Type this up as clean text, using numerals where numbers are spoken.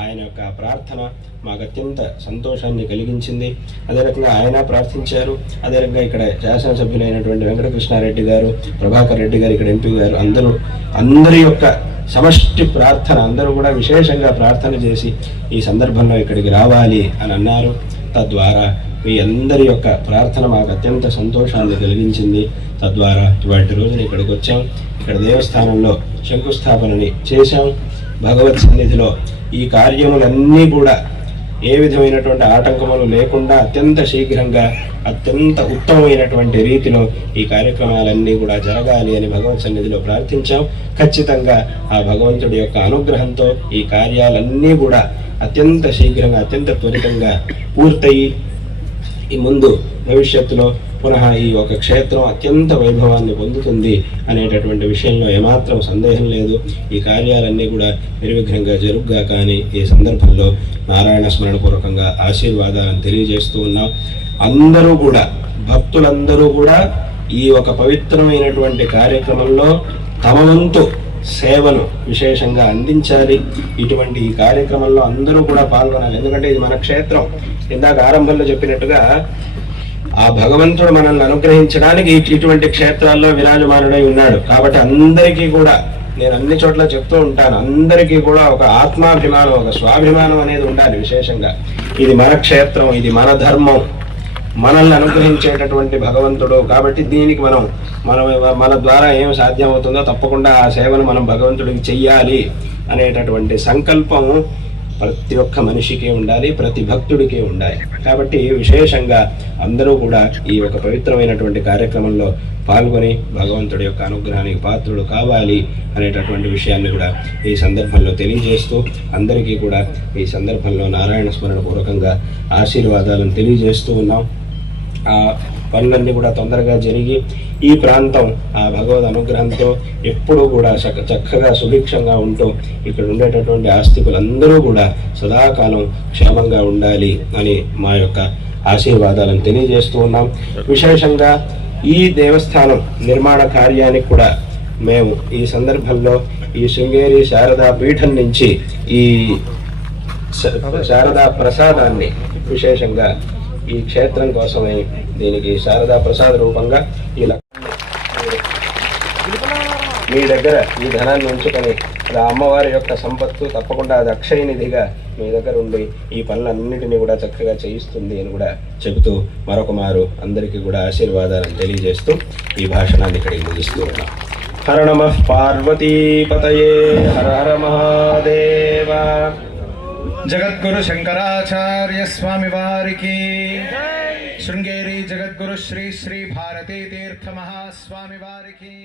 ఆయన యొక్క ప్రార్థన మాకు అత్యంత సంతోషాన్ని కలిగించింది. అదే రకంగా ఆయన ప్రార్థించారు. అదే రకంగా ఇక్కడ శాసనసభ్యులైనటువంటి వెంకటకృష్ణారెడ్డి గారు, ప్రభాకర్ రెడ్డి గారు, ఇక్కడ ఎంపీ గారు అందరి యొక్క సమష్టి ప్రార్థన, అందరూ కూడా విశేషంగా ప్రార్థన చేసి ఈ సందర్భంలో ఇక్కడికి రావాలి అని అన్నారు. తద్వారా మీ అందరి యొక్క ప్రార్థన మాకు అత్యంత సంతోషాన్ని కలిగించింది. తద్వారా ఇవాటి రోజున ఇక్కడికి వచ్చాం. ఇక్కడ దేవస్థానంలో శంకుస్థాపనని చేశాం. భగవత్ సన్నిధిలో ఈ కార్యములన్నీ కూడా ఏ విధమైనటువంటి ఆటంకములు లేకుండా అత్యంత శీఘ్రంగా అత్యంత ఉత్తమమైనటువంటి రీతిలో ఈ కార్యక్రమాలన్నీ కూడా జరగాలి అని భగవత్ సన్నిధిలో ప్రార్థించాం. ఖచ్చితంగా ఆ భగవంతుడి యొక్క అనుగ్రహంతో ఈ కార్యాలన్నీ కూడా అత్యంత శీఘ్రంగా అత్యంత త్వరితంగా పూర్తయి ఈ ముందు భవిష్యత్తులో పునః ఈ ఒక క్షేత్రం అత్యంత వైభవాన్ని పొందుతుంది అనేటటువంటి విషయంలో ఏమాత్రం సందేహం లేదు. ఈ కార్యాలన్నీ కూడా నిర్విఘ్నంగా జరుగుగా కానీ ఈ సందర్భంలో నారాయణ స్మరణ పూర్వకంగా ఆశీర్వాదాలను తెలియజేస్తూ ఉన్నాం. అందరూ కూడా భక్తులందరూ కూడా ఈ ఒక పవిత్రమైనటువంటి కార్యక్రమంలో తమ వంతు సేవను విశేషంగా అందించాలి. ఇటువంటి ఈ కార్యక్రమంలో అందరూ కూడా పాల్గొనాలి. ఎందుకంటే ఇది మన క్షేత్రం. ఇందాక ఆరంభంలో చెప్పినట్టుగా ఆ భగవంతుడు మనల్ని అనుగ్రహించడానికి ఇటువంటి క్షేత్రాల్లో విరాజమానుడై ఉన్నాడు. కాబట్టి అందరికీ కూడా నేను అన్ని చోట్ల చెప్తూ ఉంటాను, అందరికీ కూడా ఒక ఆత్మాభిమానం, ఒక స్వాభిమానం అనేది ఉండాలి. విశేషంగా ఇది మన క్షేత్రం, ఇది మన ధర్మం, మనల్ని అనుగ్రహించేటటువంటి భగవంతుడు. కాబట్టి దీనికి మన ద్వారా ఏం సాధ్యమవుతుందో తప్పకుండా ఆ సేవను మనం భగవంతుడికి చెయ్యాలి అనేటటువంటి సంకల్పం ప్రతి ఒక్క మనిషికి ఉండాలి, ప్రతి భక్తుడికి ఉండాలి. కాబట్టి విశేషంగా అందరూ కూడా ఈ ఒక పవిత్రమైనటువంటి కార్యక్రమంలో పాల్గొని భగవంతుడి యొక్క అనుగ్రహానికి పాత్రుడు కావాలి అనేటటువంటి విషయాన్ని కూడా ఈ సందర్భంలో తెలియజేస్తూ అందరికీ కూడా ఈ సందర్భంలో నారాయణ స్మరణ పూర్వకంగా ఆశీర్వాదాలను తెలియజేస్తూ ఉన్నాం. ఆ పనులన్నీ కూడా తొందరగా జరిగి ఈ ప్రాంతం ఆ భగవద్ అనుగ్రహంతో ఎప్పుడూ కూడా చక్కగా సుభిక్షంగా ఉంటూ ఇక్కడ ఉండేటటువంటి ఆస్తికులందరూ కూడా సదాకాలం క్షేమంగా ఉండాలి అని మా యొక్క ఆశీర్వాదాలను తెలియజేస్తూ ఉన్నాం. విశేషంగా ఈ దేవస్థానం నిర్మాణ కార్యానికి కూడా మేము ఈ సందర్భంలో ఈ శృంగేరి శారదా పీఠం నుంచి ఈ శారదా ప్రసాదాన్ని విశేషంగా ఈ క్షేత్రం కోసమై దీనికి శారదా ప్రసాద రూపంగా ఈ మీ దగ్గర ఈ ధనాన్ని ఉంచుకొని అది అమ్మవారి యొక్క సంపత్తు తప్పకుండా అది అక్షయ నిధిగా మీ దగ్గర ఉండి ఈ పనులన్నింటినీ కూడా చక్కగా చేయిస్తుంది అని కూడా చెబుతూ మరొక మారు అందరికీ కూడా ఆశీర్వాదాలను తెలియజేస్తూ ఈ భాషణాన్ని ఇక్కడికి ముగిస్తూ ఉన్నాం. హర నమః పార్వతీపతయే హర హర మహాదేవ. జగద్గురు శంకరాచార్య స్వామి వారికి, శృంగేరి జగద్గురు శ్రీ శ్రీ భారతీ తీర్థ మహాస్వామి వారికి.